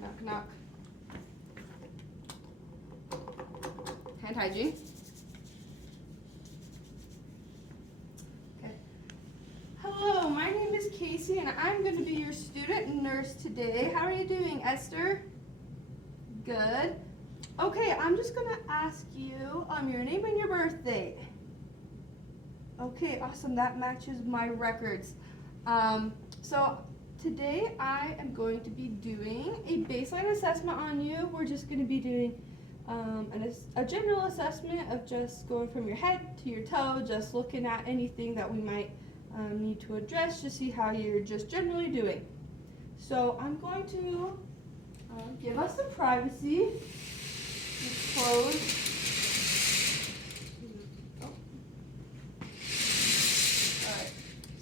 Knock, knock, knock. Hand hygiene. Okay. Hello, my name is Casey and I'm going to be your student nurse today. How are you doing, Esther? Good. Okay, I'm just going to ask you your name and your birthday. Okay, awesome. That matches my records. So today I am going to be doing a baseline assessment on you. We're just going to be doing a general assessment of just going from your head to your toe, just looking at anything that we might need to address to see how you're just generally doing. So I'm going to give us some privacy. Just close.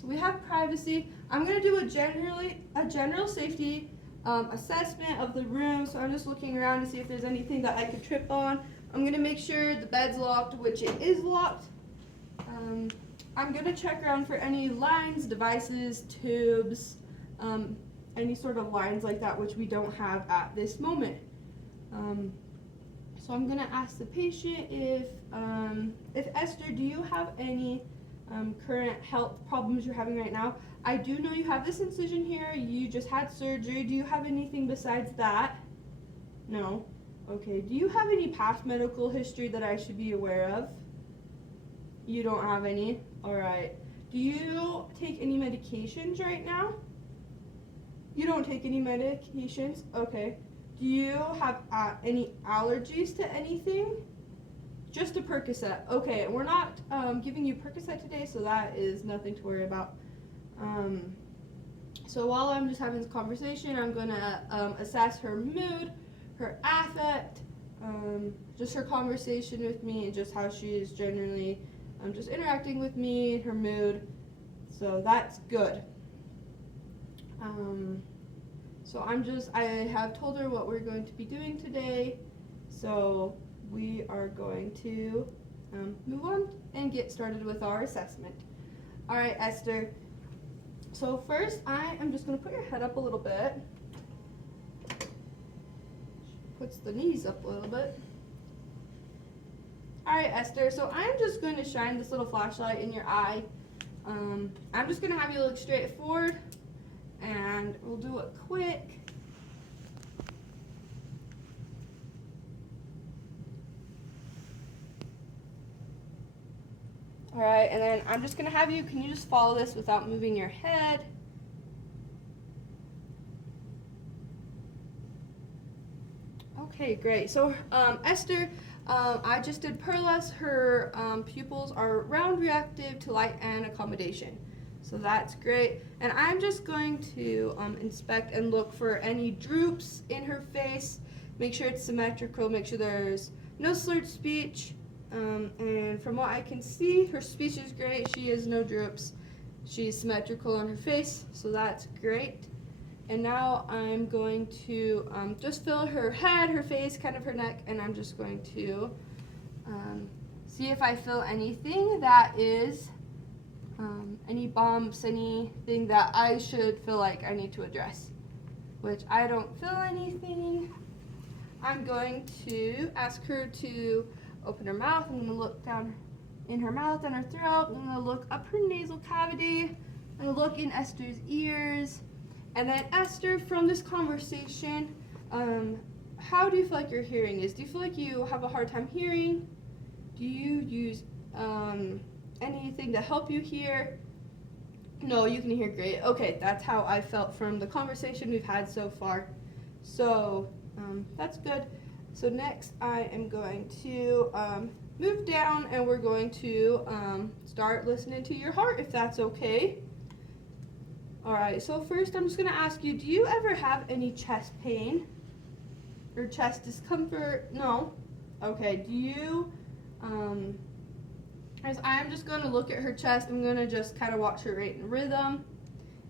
We have privacy. I'm going to do a general safety assessment of the room. So I'm just looking around to see if there's anything that I could trip on. I'm going to make sure the bed's locked, which it is locked. I'm going to check around for any lines, devices, tubes, any sort of lines like that, which we don't have at this moment. So I'm going to ask the patient if Esther, do you have any current health problems you're having right now? I do know you have this incision here. You just had surgery. Do you have anything besides that? No. Okay. Do you have any past medical history that I should be aware of? You don't have any? All right. Do you take any medications right now? You don't take any medications? Okay. Do you have any allergies to anything? Just a Percocet. Okay, we're not giving you Percocet today, so that is nothing to worry about. So while I'm just having this conversation, I'm going to assess her mood, her affect, just her conversation with me, and just how she is generally just interacting with me, her mood. So that's good. So I have told her what we're going to be doing today. So we are going to move on and get started with our assessment. All right, Esther. So first, I am just going to put your head up a little bit. Puts the knees up a little bit. All right, Esther. So I'm just going to shine this little flashlight in your eye. I'm just going to have you look straight forward, and we'll do it quick. All right, and then I'm just going to have you, can you just follow this without moving your head? Okay, great. So Esther, I just did Perles. Her pupils are round reactive to light and accommodation. So that's great. And I'm just going to inspect and look for any droops in her face. Make sure it's symmetrical. Make sure there's no slurred speech. And from what I can see, her speech is great. She has no droops. She's symmetrical on her face, so that's great. And now I'm going to just feel her head, her face, kind of her neck, and I'm just going to see if I feel anything that is any bumps, anything that I should feel like I need to address, which I don't feel anything. I'm going to ask her to open her mouth. I'm going to look down in her mouth and her throat. I'm going to look up her nasal cavity. I'm going to look in Esther's ears. And then Esther, from this conversation, how do you feel like your hearing is? Do you feel like you have a hard time hearing? Do you use anything to help you hear? No, you can hear great. Okay, that's how I felt from the conversation we've had so far. So that's good. So next I am going to move down and we're going to start listening to your heart, if that's okay. All right, so first I'm just going to ask you, do you ever have any chest pain or chest discomfort? No? Okay, do you, as I'm just going to look at her chest, I'm going to just kind of watch her rate and rhythm,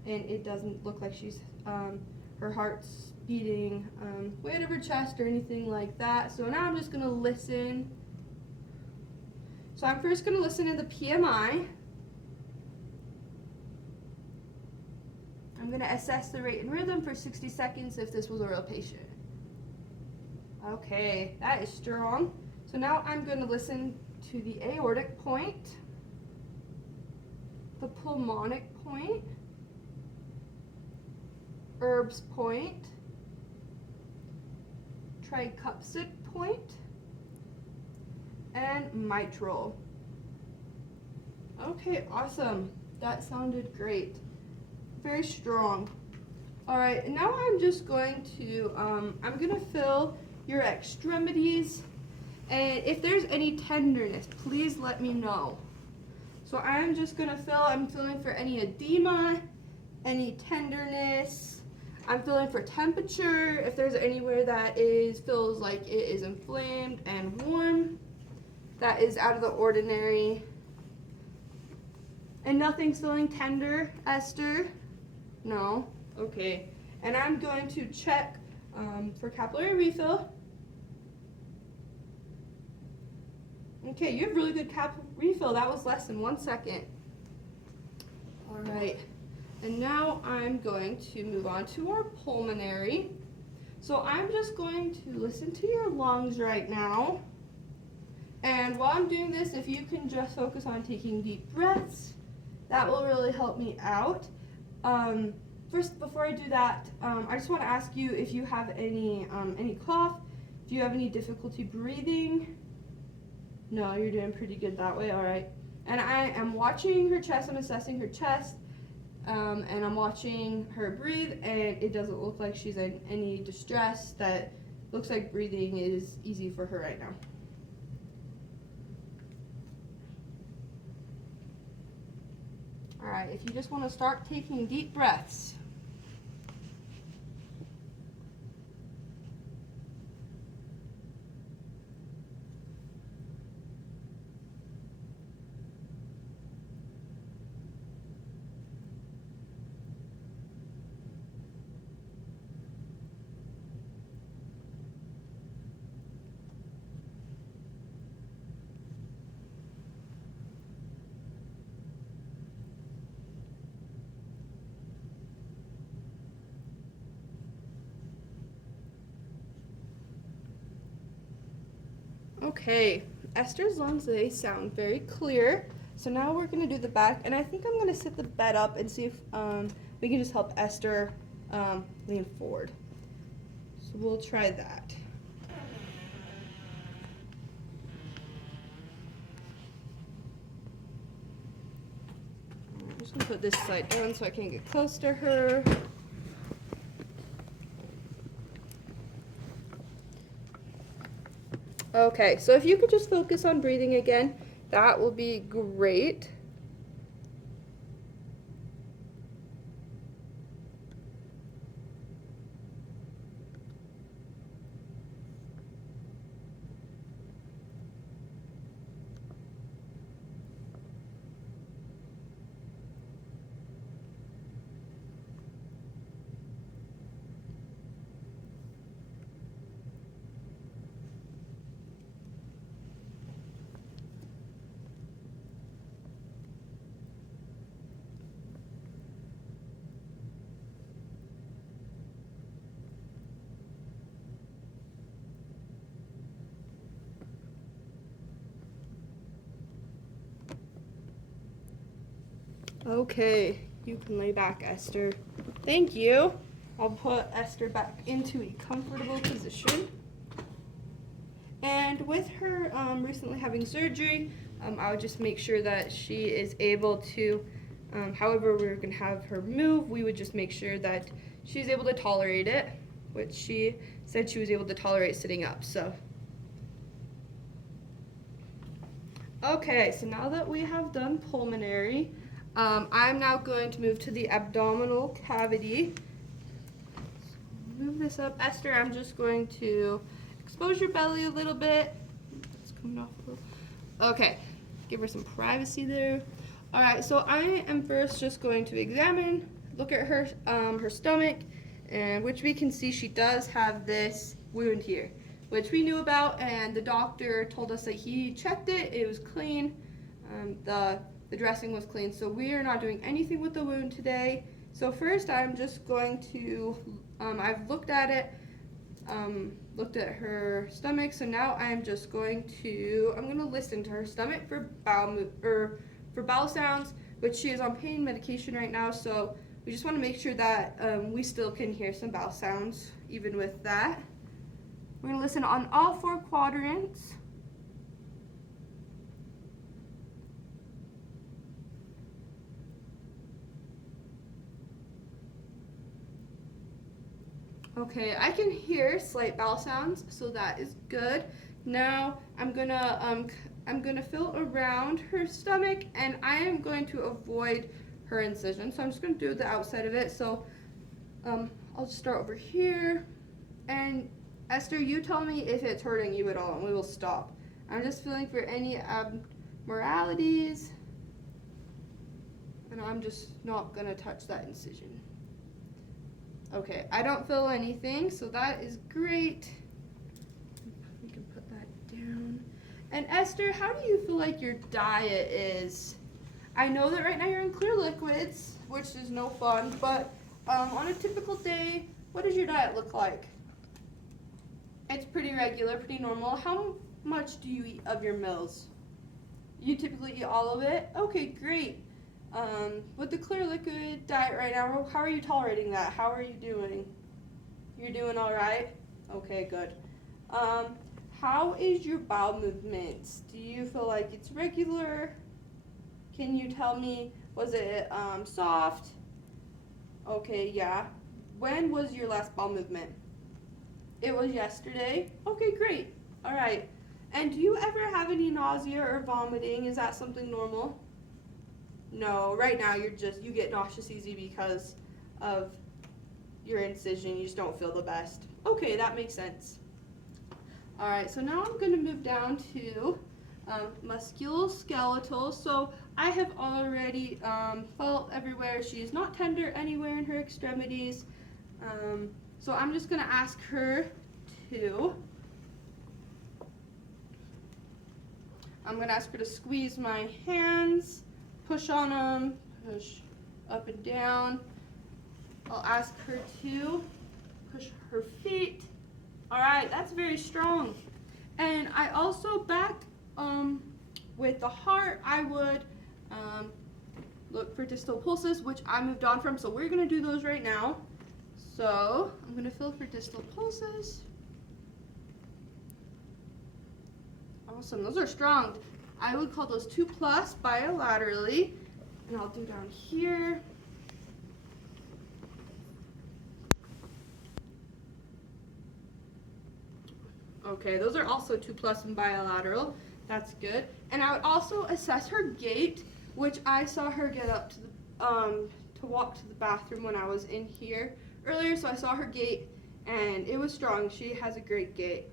and it doesn't look like she's, her heart's beating way out of her chest or anything like that. So now I'm just going to listen. So I'm first going to listen to the PMI. I'm going to assess the rate and rhythm for 60 seconds if this was a real patient. Okay, that is strong. So now I'm going to listen to the aortic point, the pulmonic point, Erb's point, tricuspid point, and mitral. Okay, awesome. That sounded great. Very strong. All right, and now I'm just going to, I'm gonna fill your extremities, and if there's any tenderness, please let me know. So I'm just gonna I'm feeling for any edema, any tenderness. I'm feeling for temperature, if there's anywhere that feels like it is inflamed and warm. That is out of the ordinary. And nothing's feeling tender, Esther? No? Okay. And I'm going to check for capillary refill. Okay, you have really good capillary refill. That was less than 1 second. All right. And now I'm going to move on to our pulmonary. So I'm just going to listen to your lungs right now. And while I'm doing this, if you can just focus on taking deep breaths, that will really help me out. First, before I do that, I just want to ask you if you have any cough, if you have any difficulty breathing. No, you're doing pretty good that way, all right. And I am watching her chest, I'm assessing her chest, and I'm watching her breathe, and it doesn't look like she's in any distress. That looks like breathing is easy for her right now. All right, if you just want to start taking deep breaths. Okay, Esther's lungs, they sound very clear. So now we're going to do the back, and I think I'm going to sit the bed up and see if we can just help Esther lean forward. So we'll try that. I'm just going to put this side down so I can get close to her. Okay, so if you could just focus on breathing again, that will be great. Okay, you can lay back, Esther. Thank you. I'll put Esther back into a comfortable position. And with her recently having surgery, I would just make sure that she is able to, however we're going to have her move, we would just make sure that she's able to tolerate it, which she said she was able to tolerate sitting up, so. Okay, so now that we have done pulmonary, I'm now going to move to the abdominal cavity. Move this up. Esther, I'm just going to expose your belly a little bit. It's coming off a little. Okay, give her some privacy there. All right, so I am first just going to examine, look at her, her stomach, and which we can see she does have this wound here, which we knew about, and the doctor told us that he checked it. It was clean. The dressing was clean, so we are not doing anything with the wound today. So first I'm just going to, I've looked at it, looked at her stomach, so now I'm just going to listen to her stomach for bowel sounds, which she is on pain medication right now, so we just want to make sure that we still can hear some bowel sounds even with that. We're going to listen on all 4 quadrants. Okay, I can hear slight bowel sounds, so that is good. Now I'm gonna feel around her stomach, and I am going to avoid her incision. So I'm just gonna do the outside of it. So I'll just start over here, and Esther, you tell me if it's hurting you at all, and we will stop. I'm just feeling for any abnormalities, and I'm just not gonna touch that incision. Okay, I don't feel anything, so that is great. We can put that down. And Esther, how do you feel like your diet is? I know that right now you're in clear liquids, which is no fun, but on a typical day, what does your diet look like? It's pretty regular, pretty normal. How much do you eat of your meals? You typically eat all of it? Okay, great. With the clear liquid diet right now, how are you tolerating that? How are you doing? You're doing all right? Okay, good. How is your bowel movements? Do you feel like it's regular? Can you tell me, was it soft? Okay, yeah. When was your last bowel movement? It was yesterday? Okay, great. All right. And do you ever have any nausea or vomiting? Is that something normal? No, right now you get nauseous easy because of your incision. You just don't feel the best. Okay, that makes sense. All right, so now I'm going to move down to musculoskeletal. So I have already felt everywhere. She is not tender anywhere in her extremities. So I'm just going to ask her to squeeze my hands, push on them, push up and down. I'll ask her to push her feet. All right, that's very strong. And I also back with the heart, I would look for distal pulses, which I moved on from. So we're gonna do those right now. So I'm gonna feel for distal pulses. Awesome, those are strong. I would call those 2+ bilaterally. And I'll do down here. Okay, those are also 2+ and bilateral. That's good. And I would also assess her gait, which I saw her get up to to walk to the bathroom when I was in here earlier. So I saw her gait, and it was strong. She has a great gait.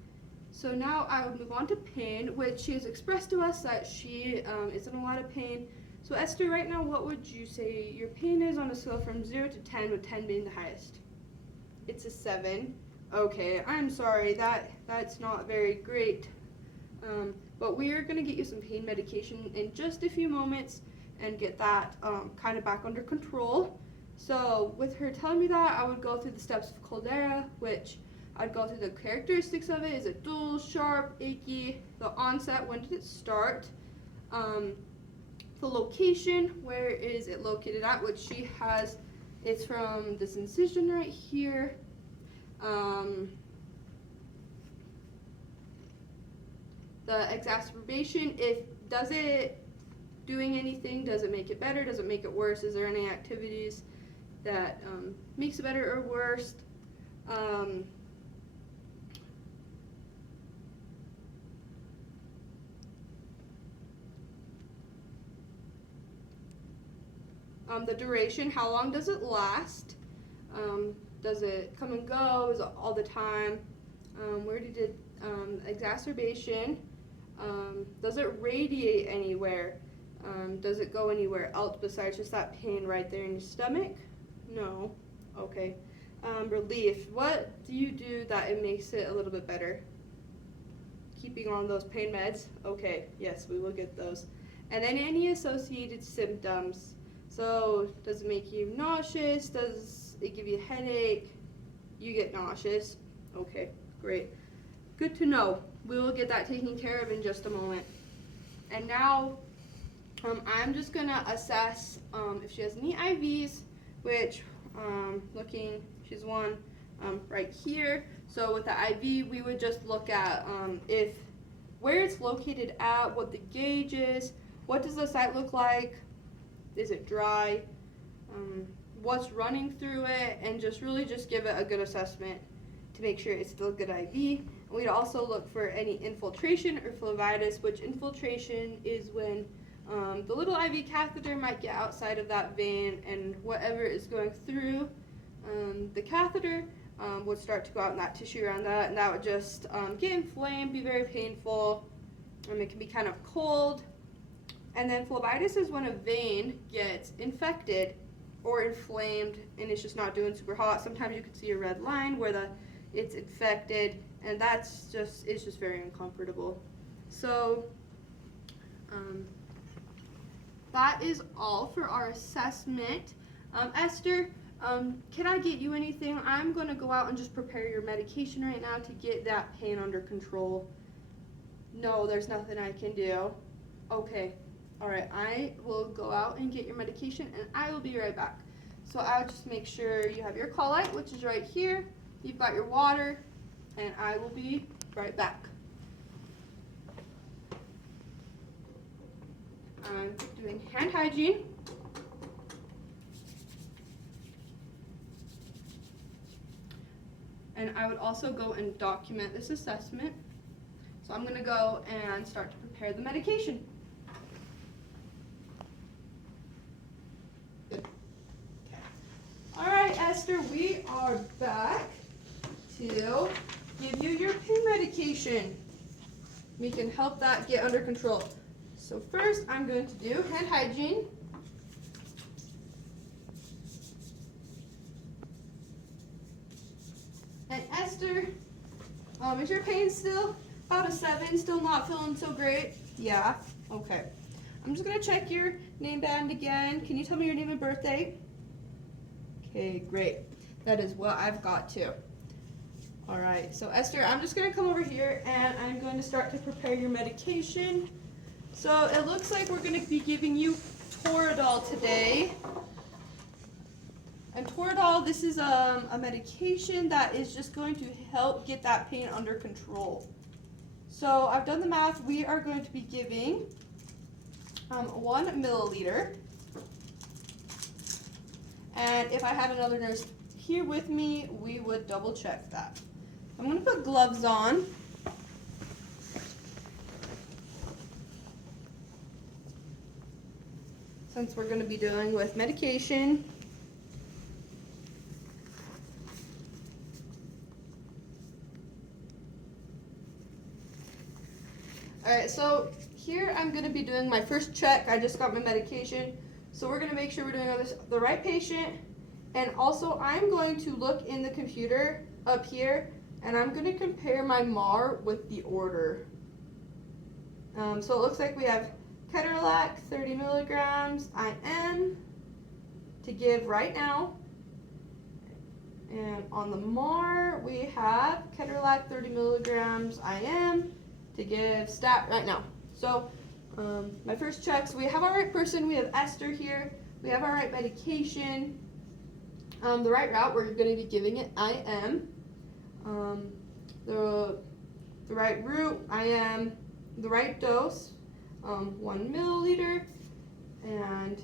So now I would move on to pain, which she has expressed to us that she is in a lot of pain. So Esther, right now, what would you say your pain is on a scale from 0 to 10, with 10 being the highest? It's a 7. Okay, I'm sorry, that's not very great. But we are going to get you some pain medication in just a few moments and get that kind of back under control. So with her telling me that, I would go through the steps of Caldera, which I'd go through the characteristics of it. Is it dull, sharp, achy? The onset, when did it start? The location, where is it located at, which she has, it's from this incision right here. The exacerbation, does it doing anything? Does it make it better? Does it make it worse? Is there any activities that makes it better or worse? The duration, how long does it last? Does it come and go? Is it all the time? Where did it, exacerbation, does it radiate anywhere? Does it go anywhere else besides just that pain right there in your stomach? No. Okay. Relief, what do you do that it makes it a little bit better? Keeping on those pain meds? Okay, yes, we will get those. And then any associated symptoms. So does it make you nauseous? Does it give you a headache? You get nauseous. Okay, great. good to know. We will get that taken care of in just a moment. And now I'm just gonna assess if she has any IVs, which looking, she's one right here. So with the IV, we would just look at if where it's located at, what the gauge is, what does the site look like, is it dry, what's running through it, and just really just give it a good assessment to make sure it's still a good IV. And we'd also look for any infiltration or phlebitis, which infiltration is when the little IV catheter might get outside of that vein, and whatever is going through the catheter would start to go out in that tissue around that, and that would just get inflamed, be very painful, it can be kind of cold. And then phlebitis is when a vein gets infected or inflamed and it's just not doing super hot. Sometimes you can see a red line where it's infected, and it's just very uncomfortable. So that is all for our assessment. Esther, can I get you anything? I'm going to go out and just prepare your medication right now to get that pain under control. No, there's nothing I can do. Okay. All right, I will go out and get your medication, and I will be right back. So I'll just make sure you have your call light, which is right here. You've got your water, and I will be right back. I'm doing hand hygiene. And I would also go and document this assessment. So I'm going to go and start to prepare the medication. Good. Okay. All right, Esther, we are back to give you your pain medication. We can help that get under control. So first, I'm going to do hand hygiene. And Esther, is your pain still about a 7? Still not feeling so great? Yeah? Okay. I'm just going to check your name band again. Can you tell me your name and birthday? Okay, great. That is what I've got too. All right, so Esther, I'm just going to come over here and I'm going to start to prepare your medication. So it looks like we're going to be giving you Toradol today. And Toradol, this is a medication that is just going to help get that pain under control. So I've done the math. We are going to be giving 1 milliliter. And if I had another nurse here with me, we would double check that. I'm going to put gloves on. Since we're going to be dealing with medication. Alright, so here I'm going to be doing my first check. I just got my medication. So we're going to make sure we're doing the right patient. And also I'm going to look in the computer up here and I'm going to compare my MAR with the order. So it looks like we have Ketorolac 30 milligrams IM to give right now. And on the MAR we have Ketorolac 30 milligrams IM to give stat right now. So my first checks, we have our right person, we have Esther here, we have our right medication, the right route, we're going to be giving it IM, the right route, IM, the right dose, 1 milliliter, and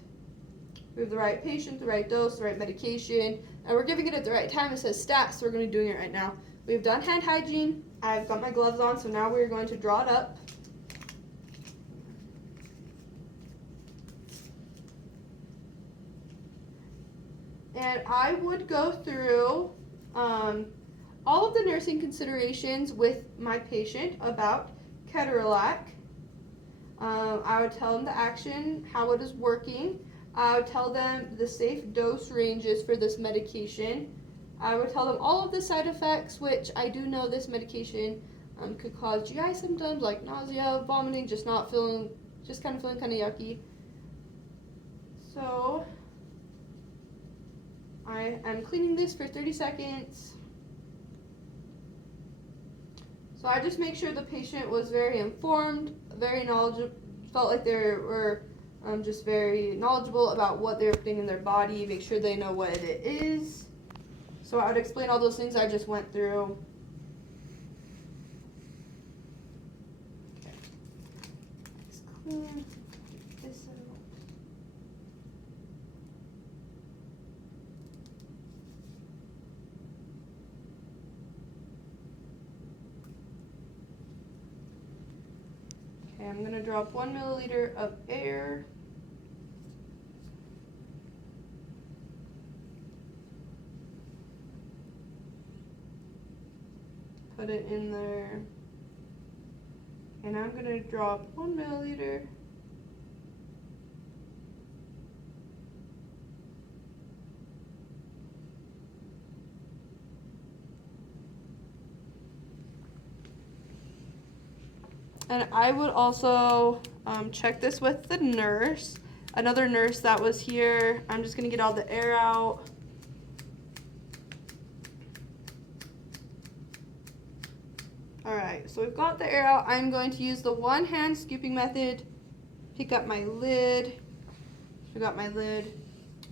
we have the right patient, the right dose, the right medication, and we're giving it at the right time. It says stat, so we're going to be doing it right now. We've done hand hygiene. I've got my gloves on, so now we're going to draw it up. And I would go through all of the nursing considerations with my patient about Ketorolac. I would tell them the action, how it is working. I would tell them the safe dose ranges for this medication. I would tell them all of the side effects, which I do know this medication could cause GI symptoms like nausea, vomiting, just kind of feeling kind of yucky. So I am cleaning this for 30 seconds. So I just make sure the patient was very informed, very knowledgeable, felt like they were just very knowledgeable about what they're putting in their body, make sure they know what it is. So I would explain all those things I just went through. Okay. It's clean. Get this out. Okay, I'm gonna drop 1 milliliter of air. Put it in there. And I'm gonna drop 1 milliliter. And I would also check this with the nurse, another nurse that was here. I'm just gonna get all the air out. All right, so we've got the air out. I'm going to use the one-hand scooping method. Pick up my lid. Forgot my lid.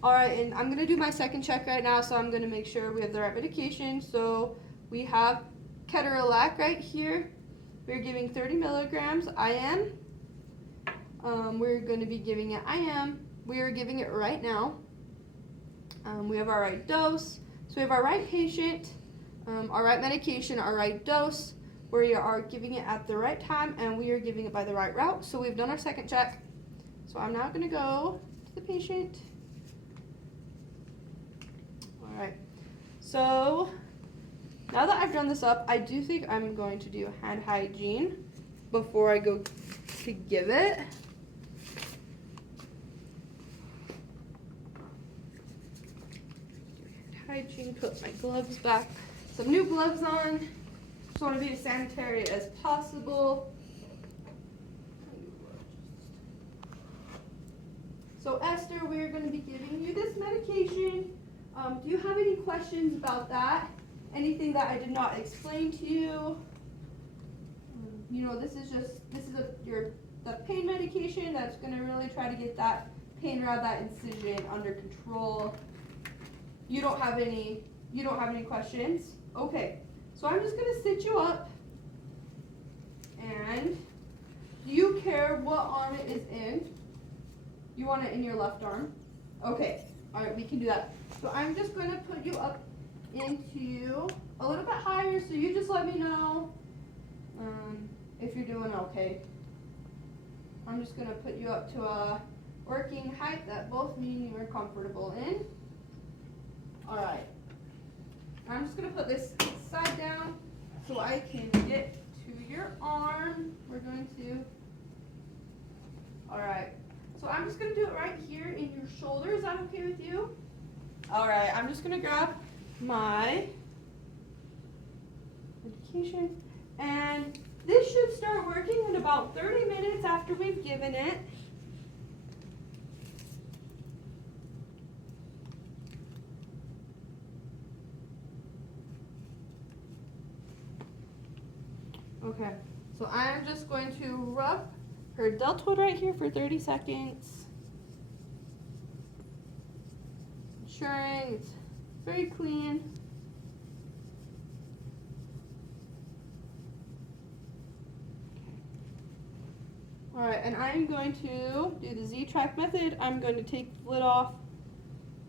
All right, and I'm gonna do my second check right now, so I'm gonna make sure we have the right medication. So we have ketorolac right here. We're giving 30 milligrams IM. We're going to be giving it IM. We are giving it right now. We have our right dose. So we have our right patient, our right medication, our right dose. We are giving it at the right time, and we are giving it by the right route. So we've done our second check. So I'm now going to go to the patient. All right. So now that I've done this up, I do think I'm going to do hand hygiene before I go to give it. Hand hygiene, put my gloves back, some new gloves on. Just want to be as sanitary as possible. So Esther, we're going to be giving you this medication. Do you have any questions about that? Anything that I did not explain to you? You know, this is the pain medication that's going to really try to get that pain around that incision under control. You don't have any questions? Okay. So I'm just going to sit you up. And do you care what arm it is in? You want it in your left arm? Okay. All right, we can do that. So I'm just going to put you up into a little bit higher, so you just let me know if you're doing okay. I'm just going to put you up to a working height that both me and you are comfortable in. All right. I'm just going to put this side down so I can get to your arm. We're going to, all right. So I'm just going to do it right here in your shoulder. Is that okay with you? All right, I'm just going to grab my medication, and this should start working in about 30 minutes after we've given it. Okay, so I'm just going to rub her deltoid right here for 30 seconds, ensuring it's very clean. All right, and I'm going to do the Z-Track method. I'm going to take the lid off.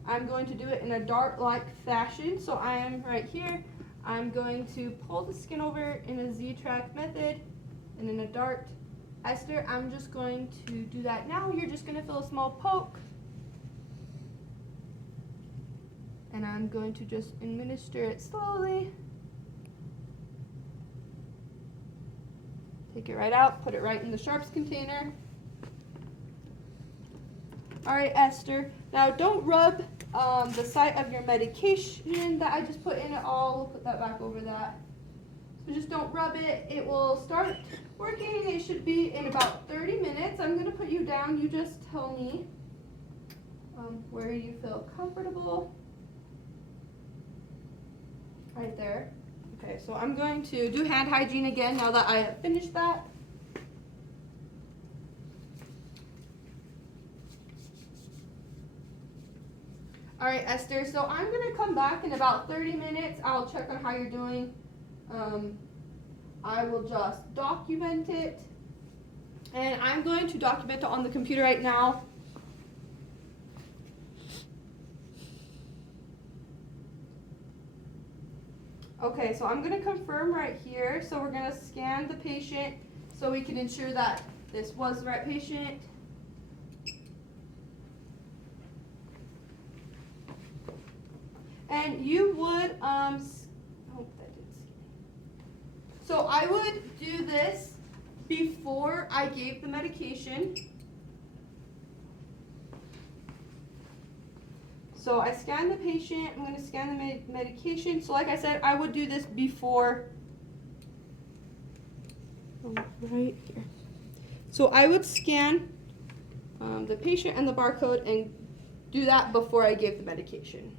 I'm going to do it in a dart-like fashion. So I am right here. I'm going to pull the skin over in a Z-Track method and in a dart. Esther, I'm just going to do that now. You're just going to feel a small poke. And I'm going to just administer it slowly. Take it right out, put it right in the sharps container. All right, Esther. Now don't rub the site of your medication that I just put in it all. We'll put that back over that. So just don't rub it. It will start working. It should be in about 30 minutes. I'm going to put you down. You just tell me where you feel comfortable. Right there. Okay. Okay, so I'm going to do hand hygiene again now that I have finished that. All right, Esther, so I'm going to come back in about 30 minutes. I'll check on how you're doing. I will just document it. And I'm going to document it on the computer right now. Okay, so I'm going to confirm right here. So we're going to scan the patient so we can ensure that this was the right patient. And you would, oh, that didn't scan. So I would do this before I gave the medication. So I scan the patient, I'm going to scan the medication. So like I said, I would do this before, right here. So I would scan the patient and the barcode and do that before I gave the medication.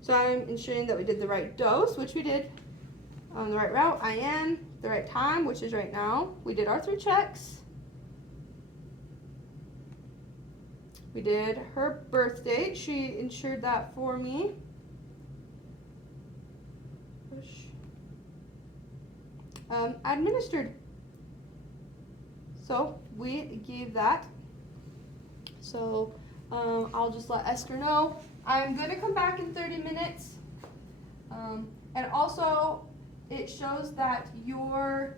So I'm ensuring that we did the right dose, which we did on the right route, IN, the right time, which is right now. We did our 3 checks. We did her birth date. She ensured that for me. Administered. So we gave that. So I'll just let Esther know. I'm going to come back in 30 minutes. And also, it shows that you are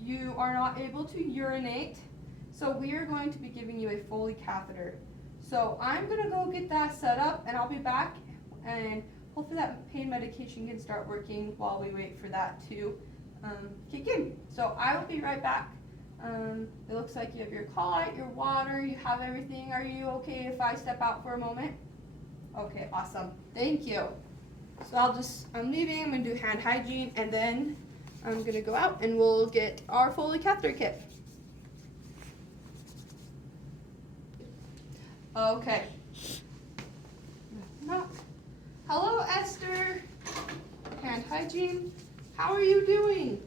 not able to urinate. So we are going to be giving you a Foley catheter. So I'm going to go get that set up, and I'll be back, and hopefully that pain medication can start working while we wait for that to kick in. So I will be right back. It looks like you have your call out, your water, you have everything. Are you okay if I step out for a moment? Okay, awesome. Thank you. So I'm leaving, I'm going to do hand hygiene, and then I'm going to go out and we'll get our Foley catheter kit. Okay. No. Hello, Esther. Hand hygiene. How are you doing?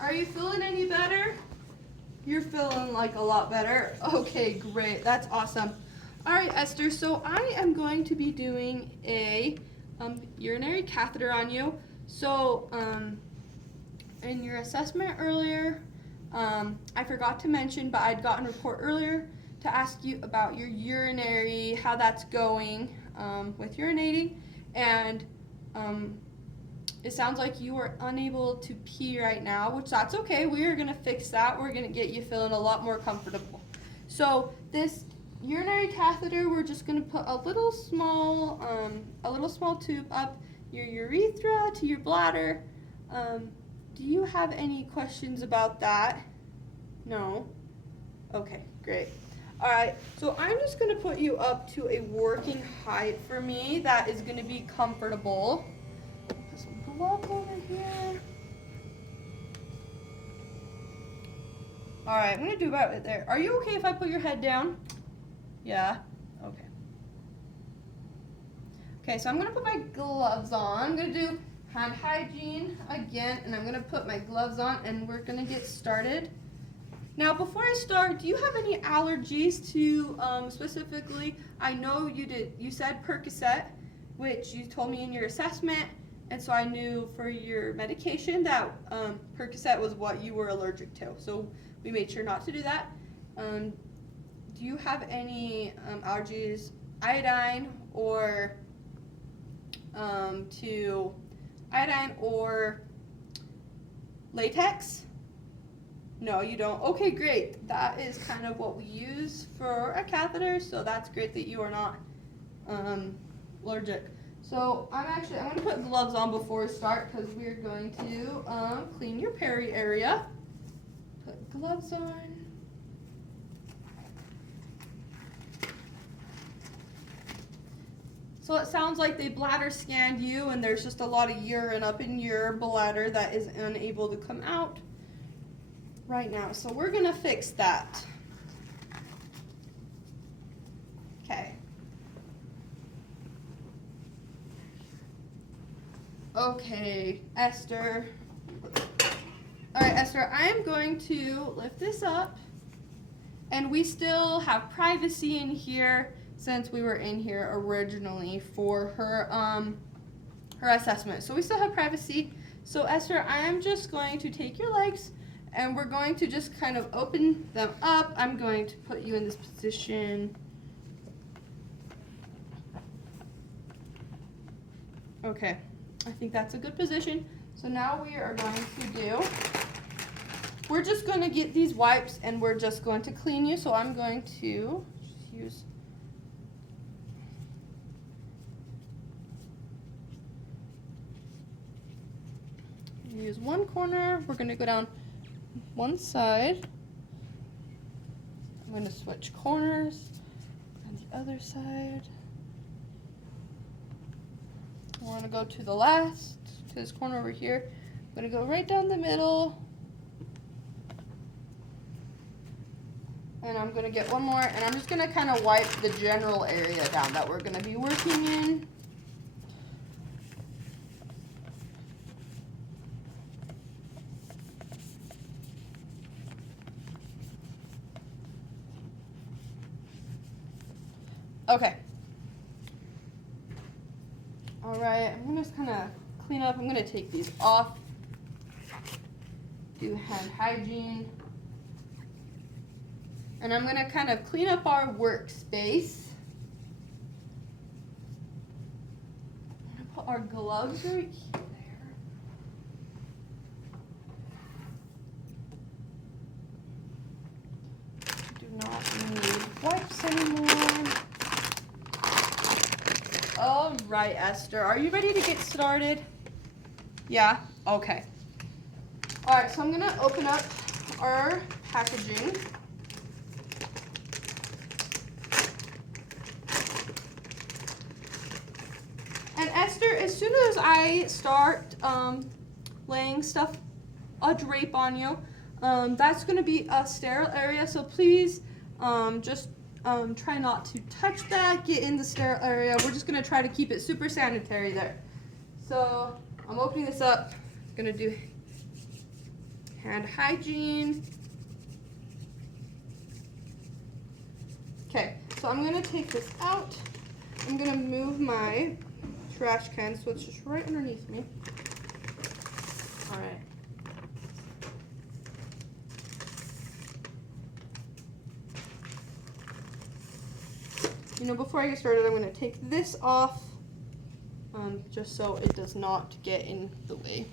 Are you feeling any better? You're feeling like a lot better. Okay, great. That's awesome. All right, Esther. So I am going to be doing a urinary catheter on you. So in your assessment earlier, I forgot to mention, but I'd gotten a report earlier to ask you about your urinary, how that's going with urinating, and it sounds like you are unable to pee right now, which that's okay. We are gonna fix that. We're gonna get you feeling a lot more comfortable. So this urinary catheter, we're just gonna put a little small tube up your urethra to your bladder. Do you have any questions about that? No? Okay, great. All right, so I'm just gonna put you up to a working height for me that is gonna be comfortable. Put some gloves over here. All right, I'm gonna do about it there. Are you okay if I put your head down? Yeah, okay. Okay, so I'm gonna put my gloves on. I'm gonna do hand hygiene again, and I'm gonna put my gloves on, and we're gonna get started. Now, before I start, do you have any allergies to, specifically, I know you said Percocet, which you told me in your assessment, and so I knew for your medication that Percocet was what you were allergic to, so we made sure not to do that. Do you have any allergies, iodine or to iodine or latex? No, you don't. Okay, great. That is kind of what we use for a catheter, so that's great that you are not allergic. So I'm going to put gloves on before we start because we're going to clean your peri area. Put gloves on. So it sounds like they bladder scanned you and there's just a lot of urine up in your bladder that is unable to come out right now. So we're going to fix that. Okay. Okay, Esther. All right, Esther, I am going to lift this up. And we still have privacy in here since we were in here originally for her her assessment. So we still have privacy. So Esther, I am just going to take your legs and we're going to just kind of open them up. I'm going to put you in this position. Okay, I think that's a good position. So now we are going to do, we're just going to get these wipes and we're just going to clean you. So I'm going to just use one corner. We're going to go down one side. I'm going to switch corners on the other side. We're going to go to the last, to this corner over here. I'm going to go right down the middle. And I'm going to get one more, and I'm just going to kind of wipe the general area down that we're going to be working in. Okay. All right, I'm going to just kind of clean up. I'm going to take these off. Do hand hygiene. And I'm going to kind of clean up our workspace. I'm going to put our gloves right there. Do not need wipes anymore. All right, Esther, are you ready to get started? Yeah? Okay. All right, so I'm going to open up our packaging. And Esther, as soon as I start laying stuff, a drape on you, that's going to be a sterile area. So please just try not to touch that, get in the sterile area. We're just going to try to keep it super sanitary there. So I'm opening this up. I'm going to do hand hygiene. Okay, so I'm going to take this out. I'm going to move my trash can so it's just right underneath me. All right. You know, before I get started, I'm going to take this off just so it does not get in the way.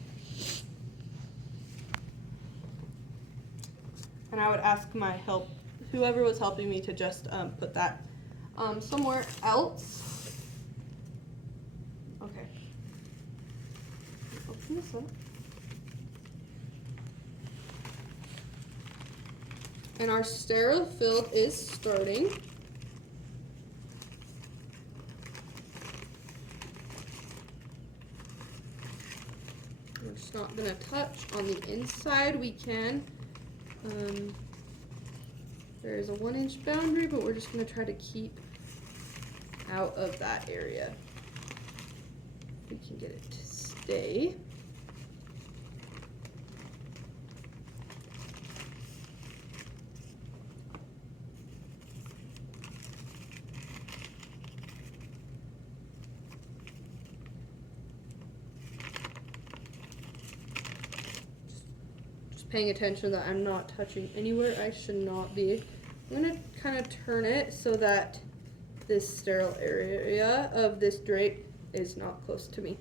And I would ask my help, whoever was helping me, to just put that somewhere else. Okay. Open this up. And our sterile fill is starting. We're just not going to touch on the inside. We can. There is a 1-inch boundary, but we're just going to try to keep out of that area. We can get it to stay. Just paying attention that I'm not touching anywhere I should not be. I'm going to kind of turn it so that this sterile area of this drape is not close to me.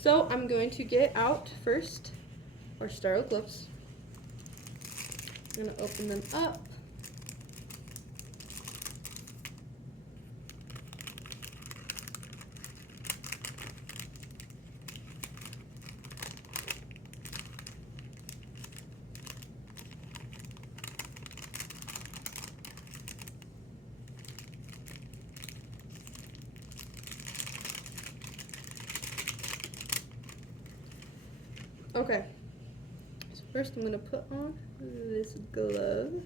So I'm going to get out first our sterile gloves. I'm going to open them up. Okay, so first I'm going to put on this glove.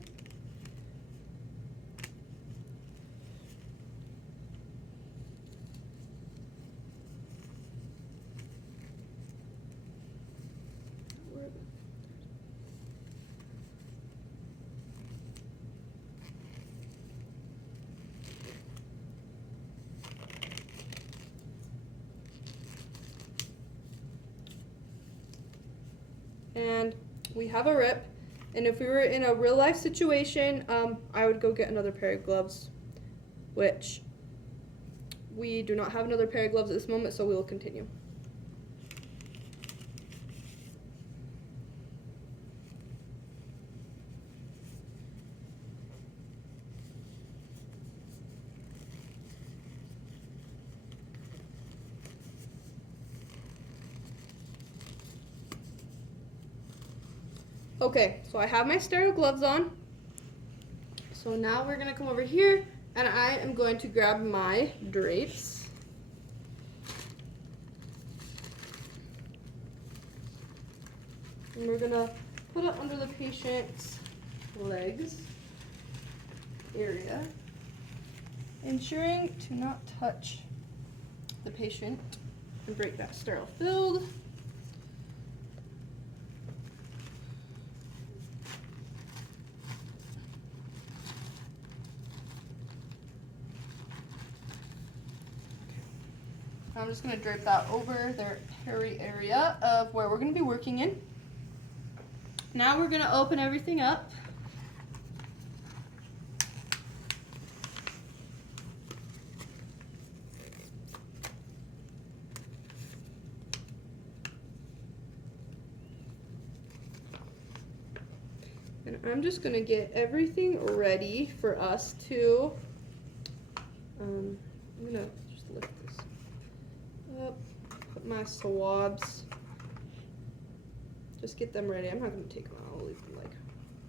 and we have a rip. And if we were in a real life situation, I would go get another pair of gloves, which we do not have another pair of gloves at this moment, so we will continue. Okay, so I have my sterile gloves on. So now we're gonna come over here and I am going to grab my drapes. And we're gonna put it under the patient's legs area, ensuring to not touch the patient and break that sterile field. I'm just going to drape that over their hairy area of where we're going to be working in. Now we're going to open everything up. And I'm just going to get everything ready for us to, I'm going to just lift this up, put my swabs, just get them ready. I'm not going to take them out, I'll leave them like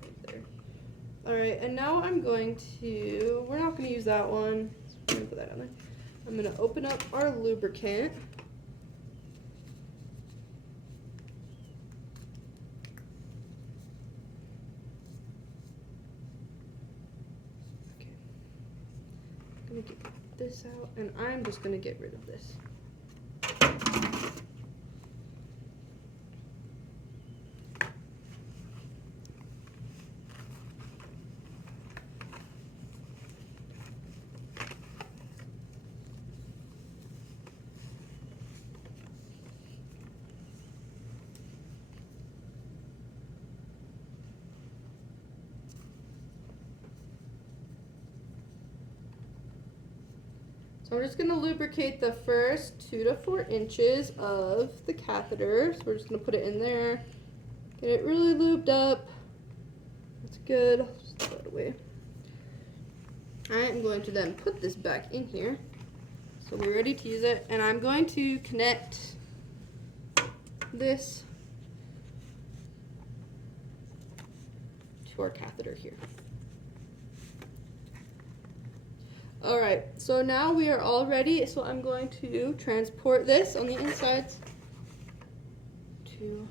right there. Alright, and now I'm going to, we're not going to use that one, I'm going to put that down there. I'm going to open up our lubricant. Okay, I'm going to get this out, and I'm just going to get rid of this. So we're just going to lubricate the first 2 to 4 inches of the catheter. So we're just going to put it in there, get it really lubed up. That's good. I'll just throw it away. I am going to then put this back in here. So we're ready to use it. And I'm going to connect this to our catheter here. Alright, so now we are all ready, so I'm going to transport this on the insides to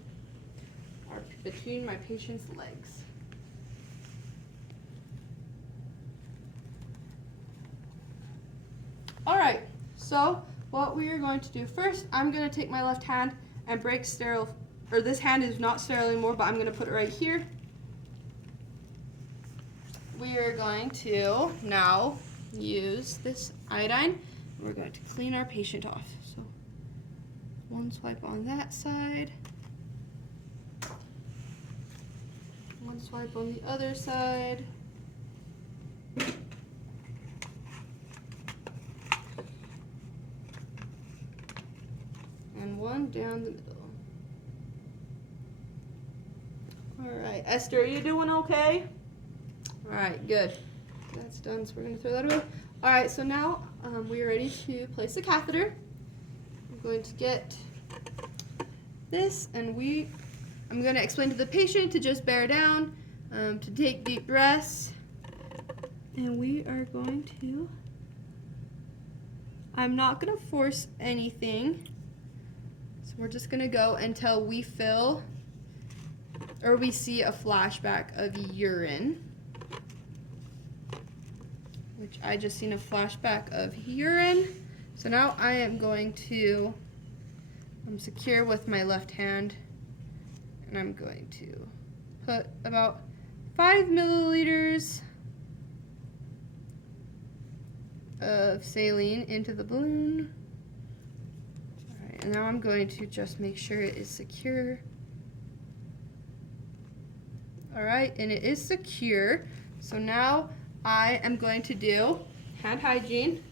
between my patient's legs. Alright, so what we are going to do first, I'm going to take my left hand and break sterile, or this hand is not sterile anymore, but I'm going to put it right here. We are going to now use this iodine. We're going to clean our patient off. So one swipe on that side, one swipe on the other side, and one down the middle. Alright, Esther, are you doing okay? Alright, good. That's done, so we're going to throw that away. Alright, so now we are ready to place the catheter. I'm going to get this, and I'm going to explain to the patient to just bear down, to take deep breaths, and we are going to, I'm not going to force anything, so we're just going to go until we feel, or we see a flashback of urine. Which I just seen a flashback of urine. So now I am going to secure with my left hand, and I'm going to put about 5 milliliters of saline into the balloon. Alright, and now I'm going to just make sure it is secure. All right, and it is secure. So now I am going to do hand hygiene.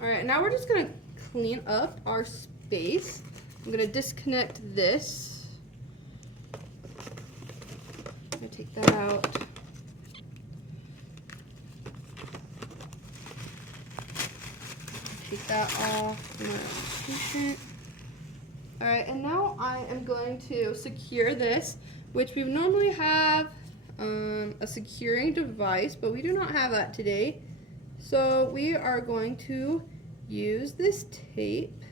All right, now we're just gonna clean up our space. I'm gonna disconnect this. I'm gonna take that out. Take that off from my patient. All right, and now I am going to secure this, which we normally have a securing device, but we do not have that today. So we are going to use this tape.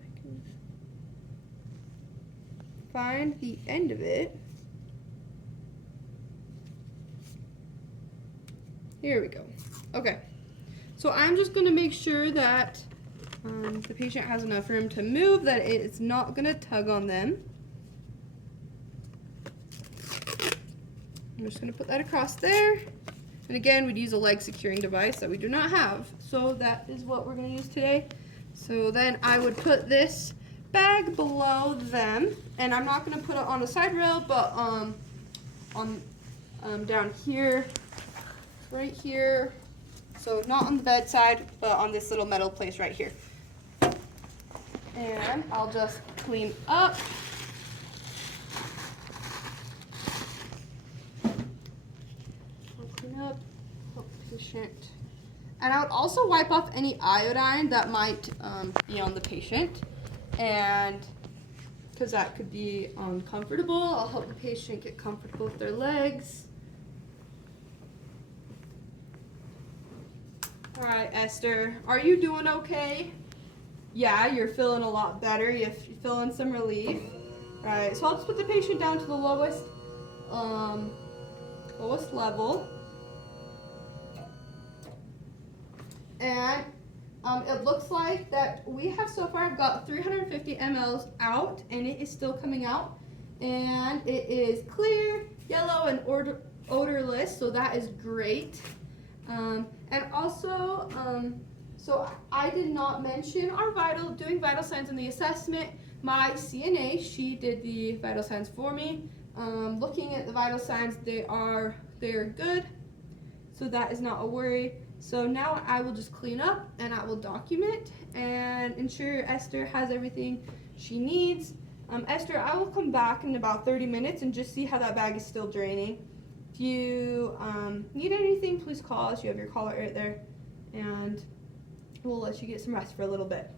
I can find the end of it. Here we go. Okay, so I'm just going to make sure that the patient has enough room to move, that it's not going to tug on them. I'm just going to put that across there. And again, we'd use a leg securing device that we do not have. So that is what we're going to use today. So then I would put this bag below them. And I'm not going to put it on the side rail, but on down here, right here. So not on the bedside, but on this little metal place right here. And I'll just clean up. Up, help the patient. And I would also wipe off any iodine that might be on the patient, and because that could be uncomfortable. I'll help the patient get comfortable with their legs. All right, Esther, are you doing okay? Yeah, you're feeling a lot better. You're feeling some relief. All right, so I'll just put the patient down to the lowest level. And it looks like that we have so far got 350 mLs out, and it is still coming out. And it is clear, yellow, and odorless, so that is great. And also, so I did not mention our doing vital signs in the assessment. My CNA, she did the vital signs for me. Looking at the vital signs, they are good, so that is not a worry. So now I will just clean up and I will document and ensure Esther has everything she needs. Esther, I will come back in about 30 minutes and just see how that bag is still draining. If you need anything, please call us. You have your call right there, and we'll let you get some rest for a little bit.